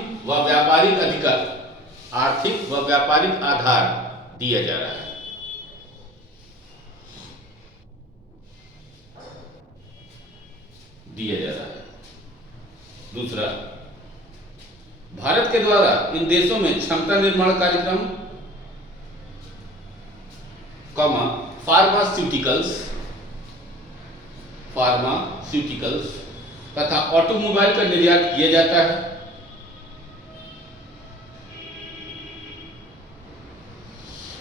व व्यापारिक आधार दिया जा रहा है। दूसरा, भारत के द्वारा इन देशों में क्षमता निर्माण कार्यक्रम, फार्मास्यूटिकल्स तथा ऑटोमोबाइल का निर्यात किया जाता है।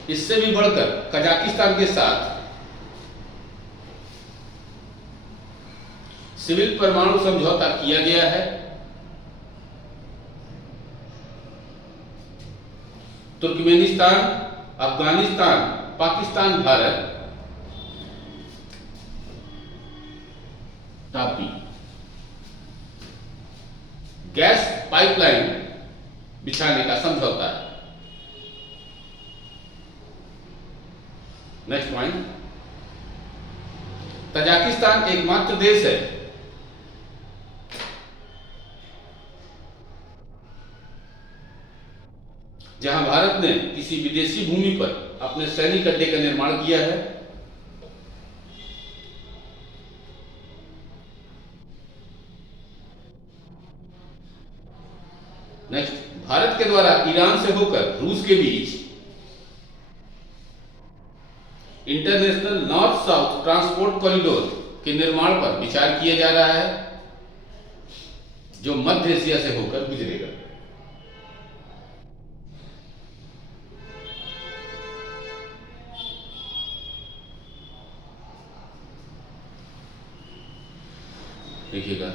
इससे भी बढ़कर कजाकिस्तान के साथ सिविल परमाणु समझौता किया गया है। Turkmenistan, Afghanistan, Pakistan, Bharat Tapi gas pipeline बिछाने का समझौता है। नेक्स्ट पॉइंट, तजाकिस्तान एकमात्र देश है जहां भारत ने किसी विदेशी भूमि पर अपने सैनिक अड्डे का निर्माण किया है। नेक्स्ट, भारत के द्वारा ईरान से होकर रूस के बीच international north south transport corridor के निर्माण पर विचार किया जा रहा है, जो मध्य एशिया से होकर गुजरेगा। देखिएगा,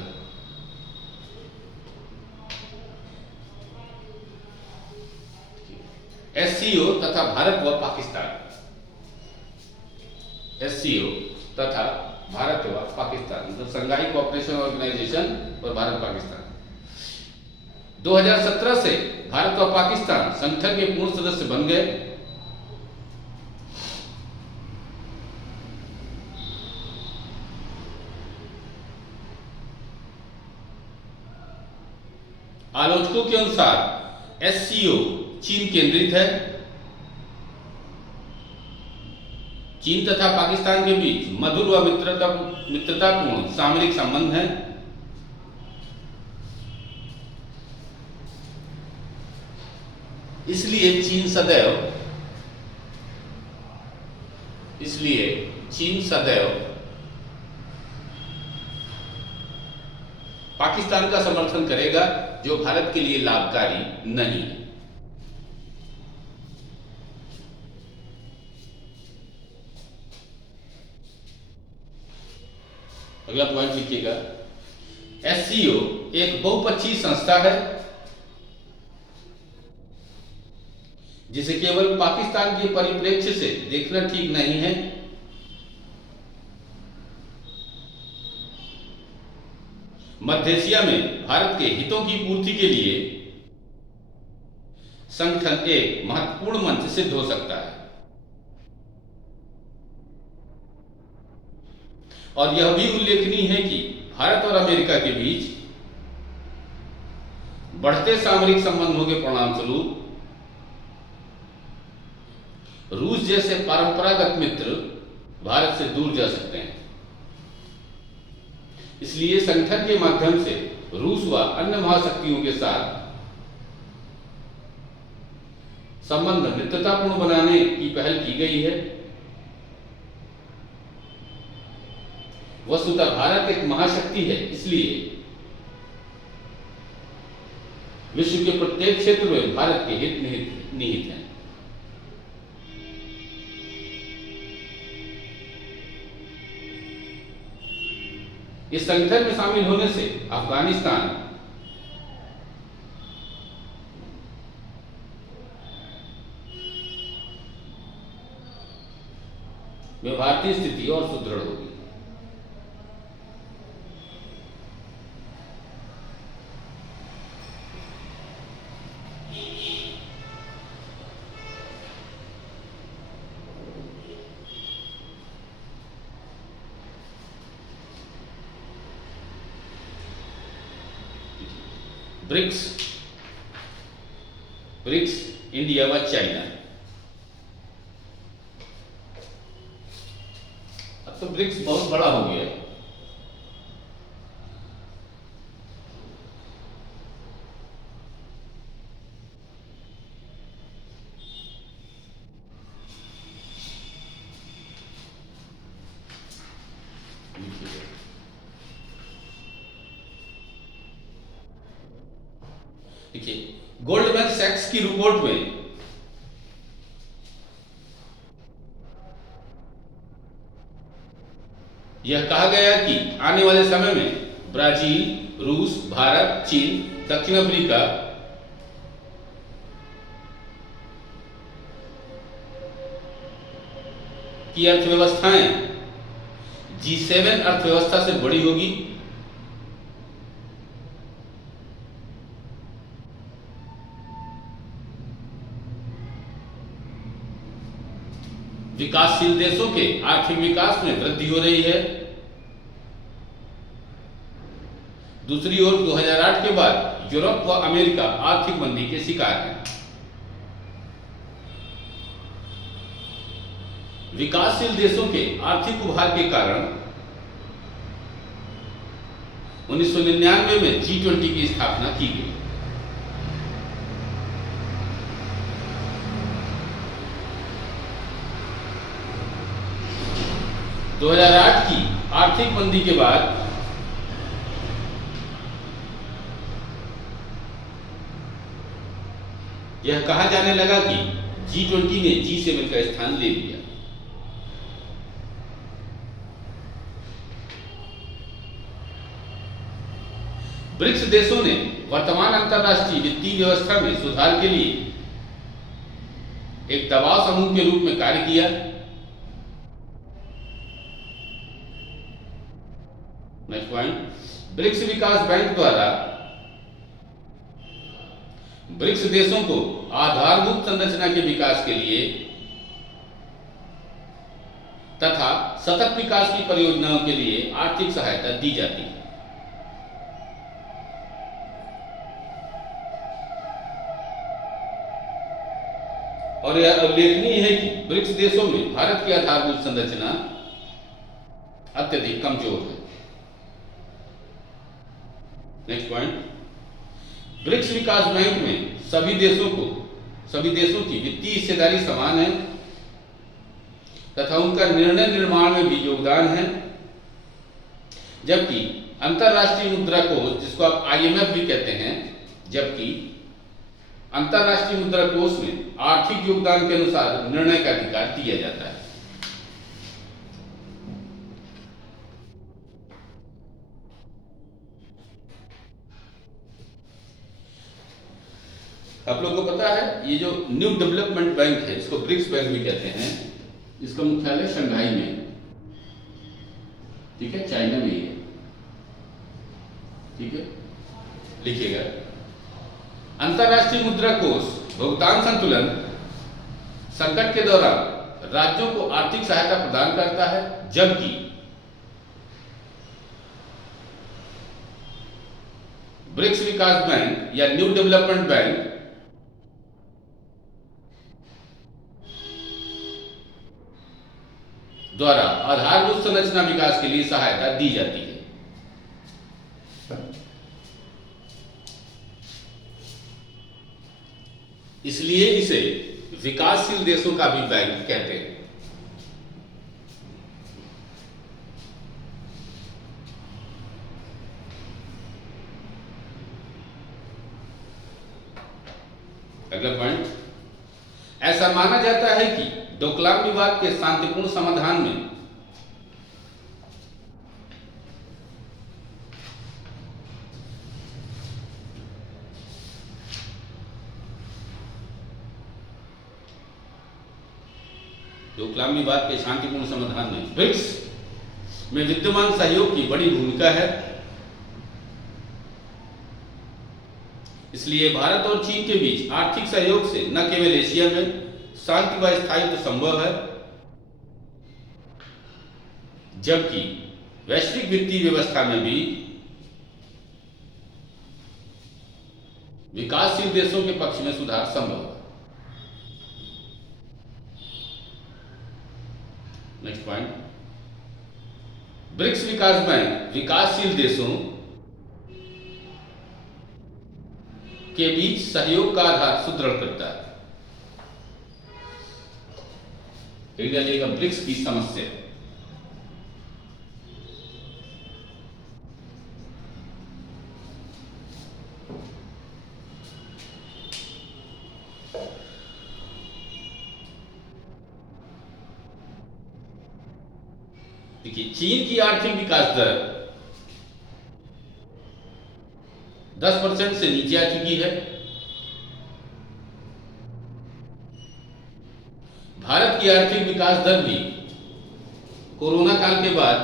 एससीओ तथा भारत व पाकिस्तान, एससीओ तथा भारत व पाकिस्तान मतलब शंघाई कोऑपरेशन ऑर्गेनाइजेशन और भारत पाकिस्तान 2017 से भारत और पाकिस्तान संगठन के पूर्ण सदस्य बन गए। आलोचकों के अनुसार एससीओ चीन केंद्रित है। चीन तथा पाकिस्तान के बीच मधुर व मित्रतापूर्ण सामरिक संबंध है। इसलिए चीन सदैव पाकिस्तान का समर्थन करेगा, जो भारत के लिए लाभकारी नहीं है। अगला पॉइंट लिखिएगा, एससीओ एक बहुपक्षीय संस्था है जिसे केवल पाकिस्तान के परिप्रेक्ष्य से देखना ठीक नहीं है। मध्य एशिया में भारत के हितों की पूर्ति के लिए संगठन एक महत्वपूर्ण मंच सिद्ध हो सकता है और यह भी उल्लेखनीय है कि भारत और अमेरिका के बीच बढ़ते सामरिक संबंधों के परिणामस्वरूप रूस जैसे परंपरागत मित्र भारत से दूर जा सकते हैं। इसलिए संगठन के माध्यम से रूस व अन्य महाशक्तियों के साथ संबंध मित्रतापूर्ण बनाने की पहल की गई है। वस्तुतः भारत एक महाशक्ति है, इसलिए विश्व के प्रत्येक क्षेत्र में भारत के हित निहित हैं। इस संगठन में शामिल होने से अफगानिस्तान में भारतीय स्थिति और सुदृढ़ होगी। ब्रिक्स इंडिया व चाइना। अब तो ब्रिक्स बहुत बड़ा हो गया है। देखिए, गोल्डमैन सैक्स की रिपोर्ट में यह कहा गया कि आने वाले समय में ब्राजील, रूस, भारत, चीन, दक्षिण अफ्रीका की अर्थव्यवस्थाएं G7 अर्थव्यवस्था से बड़ी होगी। विकासशील देशों के आर्थिक विकास में वृद्धि हो रही है। दूसरी ओर 2008 के बाद यूरोप व अमेरिका आर्थिक मंदी के शिकार हैं। विकासशील देशों के आर्थिक उभार के कारण 1999 में G20 की स्थापना की गई। दो 2008 की आर्थिक मंदी के बाद यह कहा जाने लगा कि G20 ने G7 का स्थान ले लिया। ब्रिक्स देशों ने वर्तमान अंतर्राष्ट्रीय वित्तीय व्यवस्था में सुधार के लिए एक दबाव समूह के रूप में कार्य किया। नेक्स्ट पॉइंट, ब्रिक्स विकास बैंक द्वारा ब्रिक्स देशों को आधारभूत संरचना के विकास के लिए तथा सतत विकास की परियोजनाओं के लिए आर्थिक सहायता दी जाती है। और यह उल्लेखनीय है कि ब्रिक्स देशों में भारत की आधारभूत संरचना अत्यधिक कमजोर है। नेक्स्ट पॉइंट, ब्रिक्स विकास बैंक में सभी देशों की वित्तीय हिस्सेदारी समान है तथा उनका निर्णय निर्माण में भी योगदान है, जबकि अंतर्राष्ट्रीय मुद्रा कोष, जिसको आप IMF भी कहते हैं, जबकि अंतर्राष्ट्रीय मुद्रा कोष में आर्थिक योगदान के अनुसार निर्णय का अधिकार दिया जाता है। आप लोगों को पता है ये जो न्यू डेवलपमेंट बैंक है, इसको ब्रिक्स बैंक भी कहते हैं, इसका मुख्यालय शंघाई में है, ठीक है, चाइना में ही है, ठीक है, लिखिएगा। अंतर्राष्ट्रीय मुद्रा कोष भुगतान संतुलन संकट के दौरान राज्यों को आर्थिक सहायता प्रदान करता है, जबकि ब्रिक्स विकास बैंक या न्यू डेवलपमेंट बैंक द्वारा आधारभूत संरचना विकास के लिए सहायता दी जाती है। इसलिए इसे विकासशील देशों का भी बैंक कहते हैं। अगला पॉइंट, ऐसा माना जाता है कि डोकलाम विवाद के शांतिपूर्ण समाधान में ब्रिक्स में विद्यमान सहयोग की बड़ी भूमिका है। इसलिए भारत और चीन के बीच आर्थिक सहयोग से न केवल एशिया में शांति व स्थायित्व संभव है, जबकि वैश्विक वित्तीय व्यवस्था में भी विकासशील देशों के पक्ष में सुधार संभव है। नेक्स्ट पॉइंट, ब्रिक्स विकास बैंक विकासशील देशों के बीच सहयोग का आधार सुदृढ़ करता है। ब्रिक्स की समस्या, देखिए, चीन की आर्थिक विकास दर 10% से नीचे आ चुकी है। भारत की आर्थिक विकास दर भी कोरोना काल के बाद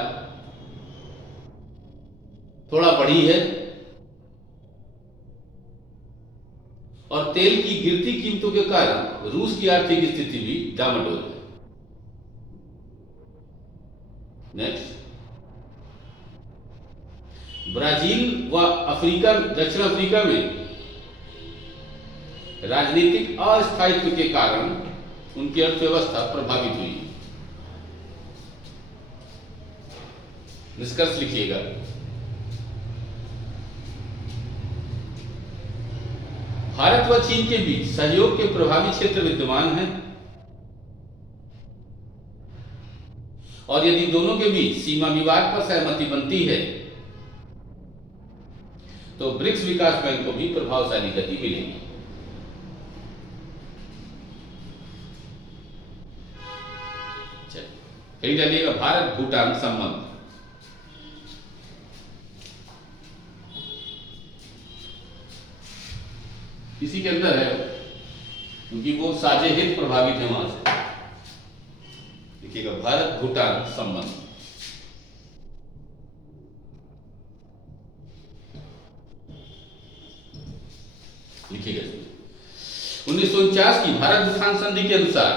थोड़ा बढ़ी है और तेल की गिरती कीमतों के कारण रूस की आर्थिक स्थिति भी डामाडोल है। नेक्स्ट, ब्राजील व दक्षिण अफ्रीका में राजनीतिक अस्थायित्व के कारण उनकी अर्थव्यवस्था प्रभावित हुई। निष्कर्ष लिखिएगा। भारत व चीन के बीच सहयोग के प्रभावी क्षेत्र विद्यमान हैं और यदि दोनों के बीच सीमा विवाद पर सहमति बनती है तो ब्रिक्स विकास बैंक को भी प्रभावशाली गति मिलेगी। चलिए डालिएगा भारत भूटान संबंध। इसी के अंदर है क्योंकि वो साझे हित प्रभावित है वहां से। देखिएगा भारत भूटान संबंध। लिखिएगा 1949 की भारत भूटान संधि के अनुसार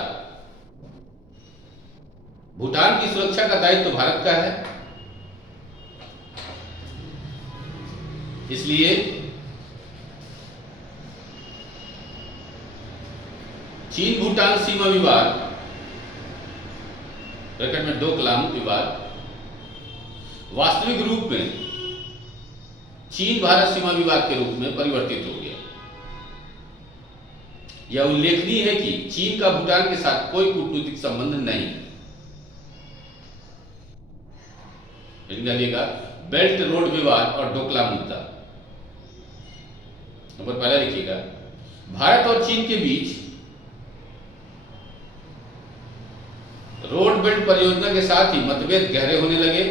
भूटान की सुरक्षा का दायित्व भारत का है। इसलिए चीन भूटान सीमा विवाद ब्रैकेट में डोकलाम विवाद वास्तविक रूप में चीन भारत सीमा विवाद के रूप में परिवर्तित हो गया। यह उल्लेखनीय है कि चीन का भूटान के साथ कोई कूटनीतिक संबंध नहीं। डालिएगा बेल्ट रोड विवाद और डोकलाम मुद्दा। नंबर पहला लिखिएगा भारत और चीन के बीच रोड बेल्ट परियोजना के साथ ही मतभेद गहरे होने लगे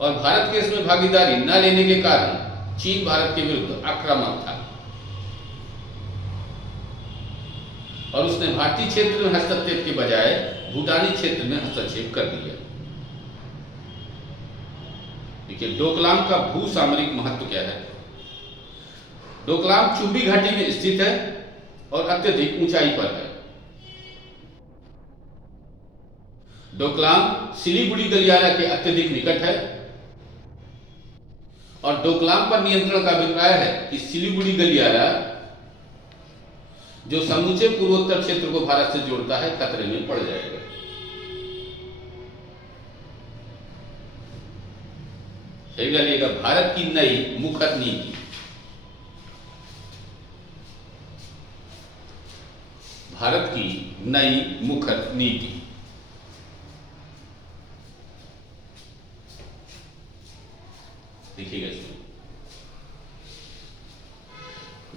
और भारत के इसमें भागीदारी न लेने के कारण चीन भारत के विरुद्ध आक्रामक था और उसने भारतीय क्षेत्र में हस्तक्षेप के बजाय भूटानी क्षेत्र में हस्तक्षेप कर दिया। देखिए डोकलाम का भू सामरिक महत्व क्या है। डोकलाम चुंबी घाटी में स्थित है और अत्यधिक ऊंचाई पर है। डोकलाम सिलीगुड़ी गलियारा के अत्यधिक निकट है और डोकलाम पर नियंत्रण का अभिप्राय है कि सिलीगुड़ी गलियारा जो समूचे पूर्वोत्तर क्षेत्र को भारत से जोड़ता है खतरे में पड़ जाएगा। डालिएगा भारत की नई मुखर नीति। भारत की नई मुखर नीति। देखिएगा इसमें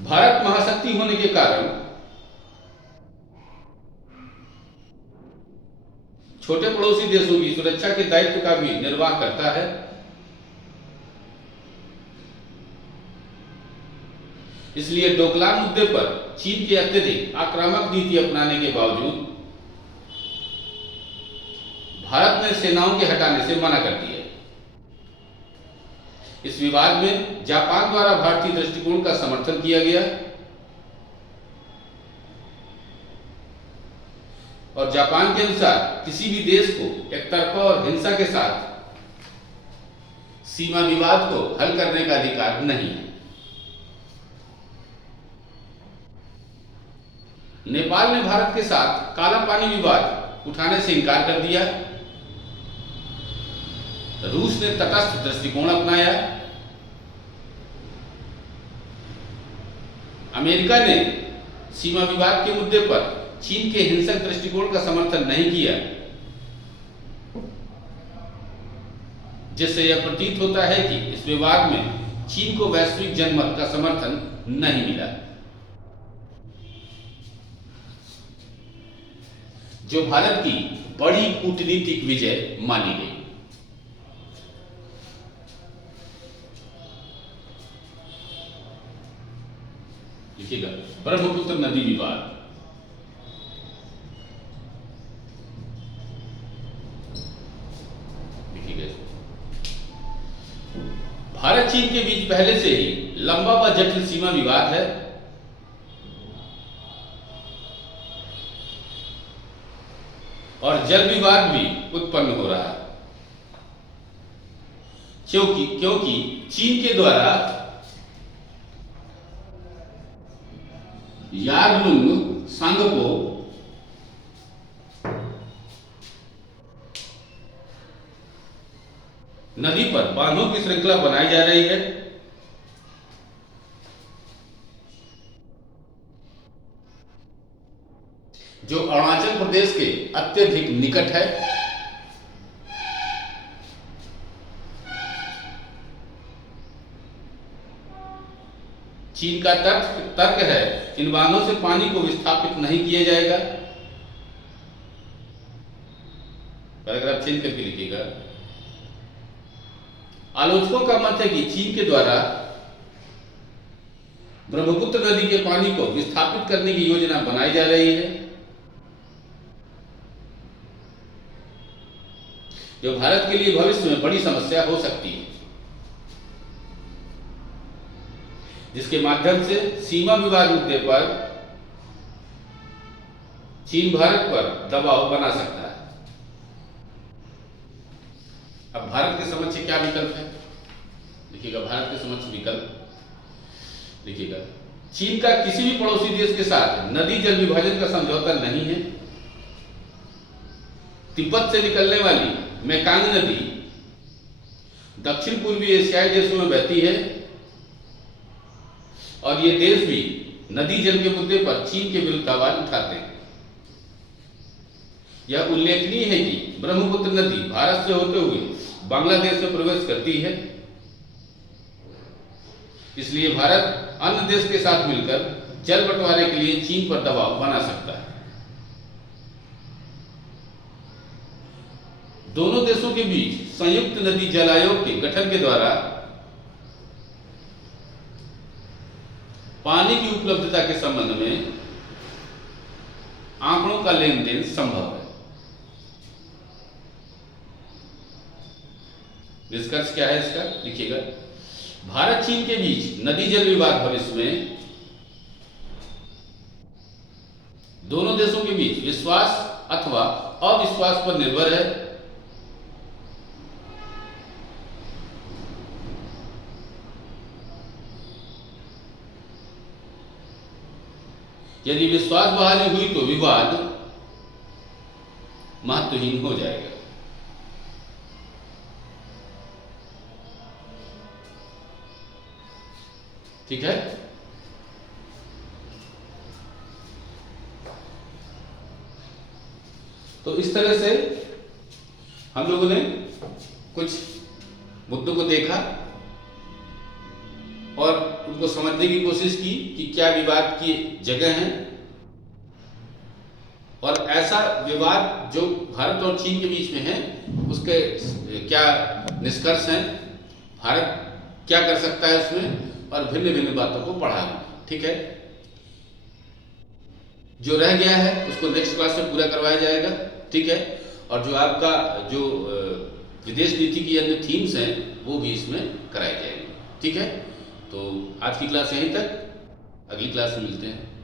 भारत महाशक्ति होने के कारण छोटे पड़ोसी देशों की सुरक्षा के दायित्व का भी निर्वाह करता है। इसलिए डोकलाम मुद्दे पर चीन की अत्यधिक आक्रामक नीति अपनाने के बावजूद भारत ने सेनाओं के हटाने से मना कर दिया। इस विवाद में जापान द्वारा भारतीय दृष्टिकोण का समर्थन किया गया और जापान के अनुसार किसी भी देश को एकतरफा और हिंसा के साथ सीमा विवाद को हल करने का अधिकार नहीं है। नेपाल ने भारत के साथ काला पानी विवाद उठाने से इनकार कर दिया। रूस ने तटस्थ दृष्टिकोण अपनाया। अमेरिका ने सीमा विवाद के मुद्दे पर चीन के हिंसक दृष्टिकोण का समर्थन नहीं किया, जिससे यह प्रतीत होता है कि इस विवाद में चीन को वैश्विक जनमत का समर्थन नहीं मिला, जो भारत की बड़ी कूटनीतिक विजय मानी गई। लिखिएगा ब्रह्मपुत्र नदी विवाद। भारत चीन के बीच पहले से ही लंबा व जटिल सीमा विवाद है। और जल विवाद भी उत्पन्न हो रहा है, क्योंकि चीन के द्वारा यारलुंग सांगपो नदी पर बांधों की श्रृंखला बनाई जा रही है। जो अरुणाचल प्रदेश के अत्यधिक निकट है। चीन का तर्क है इन बांधों से पानी को विस्थापित नहीं किया जाएगा। पैराग्राफ चेंज करके लिखिएगा। आलोचकों का मत है कि चीन के द्वारा ब्रह्मपुत्र नदी के पानी को विस्थापित करने की योजना बनाई जा रही है, जो भारत के लिए भविष्य में बड़ी समस्या हो सकती है, जिसके माध्यम से सीमा विवाद मुद्दे पर चीन भारत पर दबाव बना सकता है। अब भारत के समक्ष क्या विकल्प है, देखिएगा। भारत के समक्ष विकल्प देखिएगा। चीन का किसी भी पड़ोसी देश के साथ नदी जल विभाजन का समझौता नहीं है। तिब्बत से निकलने वाली मेकांग नदी दक्षिण पूर्वी एशियाई देशों में बहती है और ये देश भी नदी जल के मुद्दे पर चीन के विरुद्ध आवाज उठाते हैं। यह उल्लेखनीय है कि ब्रह्मपुत्र नदी भारत से होते हुए बांग्लादेश में प्रवेश करती है, इसलिए भारत अन्य देश के साथ मिलकर जल बंटवारे के लिए चीन पर दबाव बना सकता है। दोनों देशों के बीच संयुक्त नदी जल आयोग के गठन के द्वारा पानी की उपलब्धता के संबंध में आंकड़ों का लेन देन संभव है। निष्कर्ष क्या है इसका, लिखिएगा। भारत चीन के बीच नदी जल विवाद भविष्य में दोनों देशों के बीच विश्वास अथवा अविश्वास पर निर्भर है। यदि विश्वास बहाली हुई तो विवाद महत्वहीन हो जाएगा। ठीक है। तो इस तरह से हम लोगों ने कुछ मुद्दों को देखा और उनको समझने की कोशिश की कि क्या विवाद की जगह है और ऐसा विवाद जो भारत और चीन के बीच में है उसके क्या निष्कर्ष हैं, भारत क्या कर सकता है उसमें, और भिन्न भिन्न बातों को पढ़ा। ठीक है। जो रह गया है उसको नेक्स्ट क्लास में पूरा करवाया जाएगा। ठीक है। और जो आपका जो विदेश नीति की अन्य थीम्स हैं वो भी इसमें कराए जाएंगे। ठीक है। तो आज की क्लास यहीं तक, अगली क्लास में मिलते हैं।